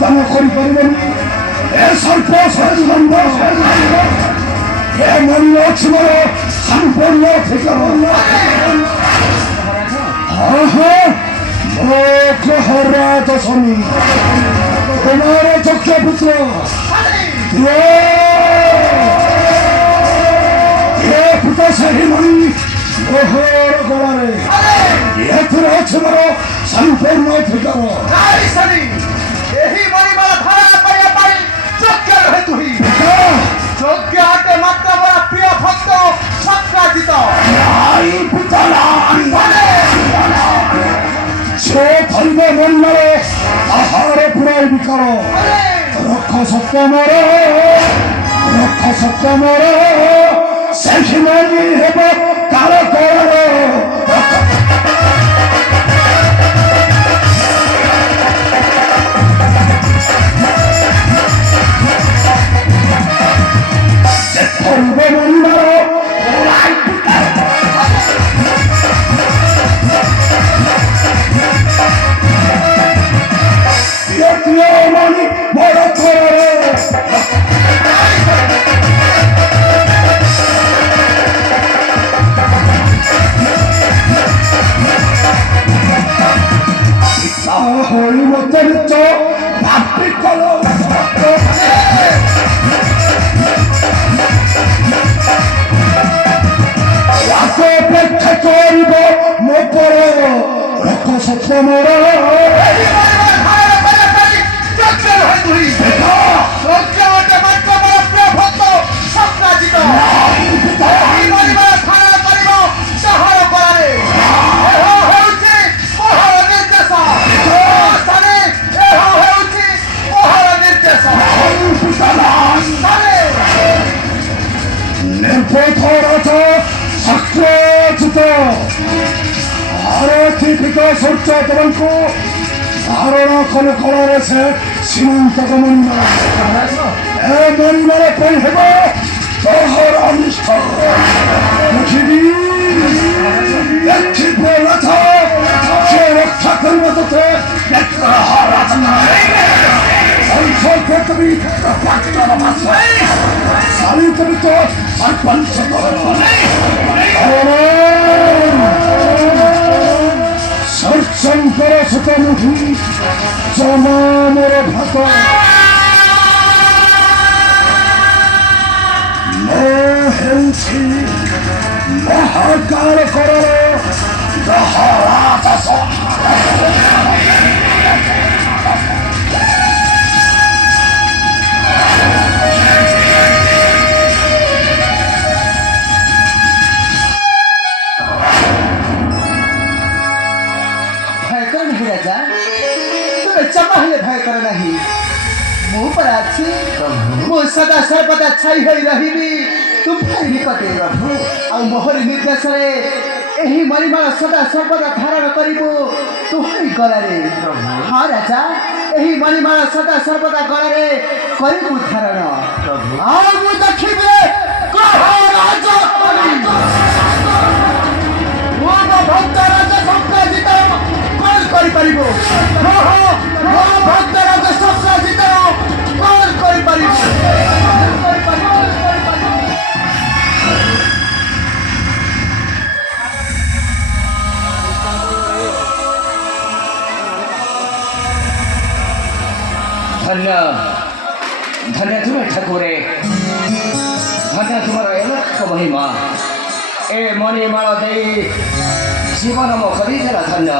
দান করিপারিবেন এ সর্প সরঞ্জাম এ মন লক্ষ্মণ সম্পূর্ণ ঠিকানা হরা দশমী তোমার চক্ষ পুত্র পুতশাহী মণি মোহর গলারে এথর আছে মোর সম্পূর্ণ ঠিকানা ଏହି ମଣିମାଳ ଧାରଣ କରିବା ପାଇଁ ଯୋଗ୍ୟ ରହେ ତୁହି ଯୋଗ୍ୟ ଅଟେ ମାତ୍ର ମୋର ପ୍ରିୟ ଭକ୍ତ ସତ୍ରାଜିତ ସେ ଧରିବ ମଣିମାଳ ଆହାର ପୁରାଇ ବିକାର ରଖ ସତ୍ୟ ମୋର ରଖ ସତ୍ୟ ମୋର ସେଠି ମଣି ହେବ କାଳ କଳାର ସୂର୍ଯ୍ୟଦେବଙ୍କୁ ଧାରଣ କଲେ କଳାରେ ସେ ସୀମାନ୍ତକ ମଣିମାଳ ଏ ମଣିମାଳ ପାଇଁ ହେବ ତୋହର ଅନିଷ୍ଟ ଦେଖିବି ଦେଖିବ ନାଥ ସେ ରକ୍ଷା କରିବ ତୋତେ ସାଲିକବି ତ ସରପଞ୍ଚ ଶଙ୍କର ସୁତମୁଖୀ ଜମା ମୋର ଭାତ ହେଉଛି ମହାକାଳ କରର ଦହରାଦଶ सदा सर्वदा छाई होई रहिबी तुम्हारी निकटे प्रभु आ मोहर निर्देश रे एही मणिमाला सदा सर्वदा धारण करिबो तुहारी गलारे हां राजा एही मणिमाला सदा सर्वदा गलारे करिबो धारण प्रभु आ मु देखिबे कह राजा वो भक्त राजा संप्राजित कल करि परिबो हो भक्त राजा संप्राजित कल करि परिबो धन्य धन्य तुम्हें ठाकुरे धन्य तुम्हारा अलग महिमा ए मणिमाला दे जीवन मो करिदेला धन्य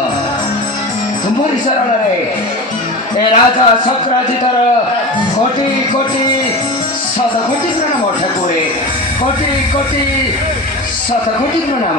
तुम्हारी शरण रे ए राजा सत्राजितर कोटि कोटि शत कोटि प्रणाम ठाकुरे कोटि कोटि शत कोटि प्रणाम।